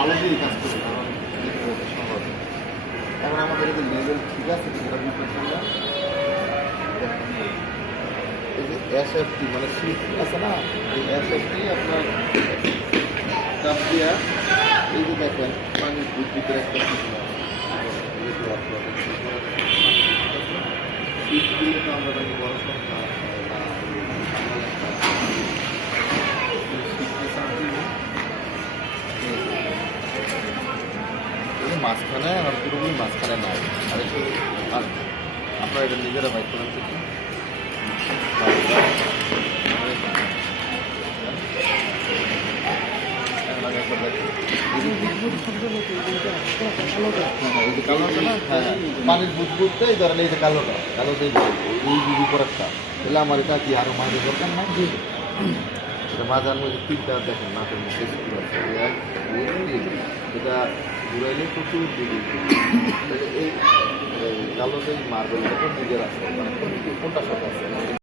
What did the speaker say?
আলো দিয়ে কাজ করি কারণ সহজ। এখন আমাদের এই যে লেভেল ঠিক আছে সেটা বুঝতে এই যে এসএফটি মানে সুইচ আছে না, এই এসএফটি আপনার চাপ দিয়া এই যে দেখেন পানির ভিতরে একটা সুইচগুলো তো আমরা জানি বড় সংখ্যা মাঝখানে আর পুরোপুরি মাঝখানে নাই আর একটু আপনারা এটা নিজেরা বাইক করেন থেকে পানির বুঝতে এই ধরেন এই যে কালোটা এই উপর একটা তাহলে আমার এটা কি আরো মাঝে দরকার না মাঝার মধ্যে তিনটা দেখেন নাটের মধ্যে এটা ঘুরাইলে প্রচুর এই কালো যে মার্বেলটা নিজের আছে কোনটা সব আছে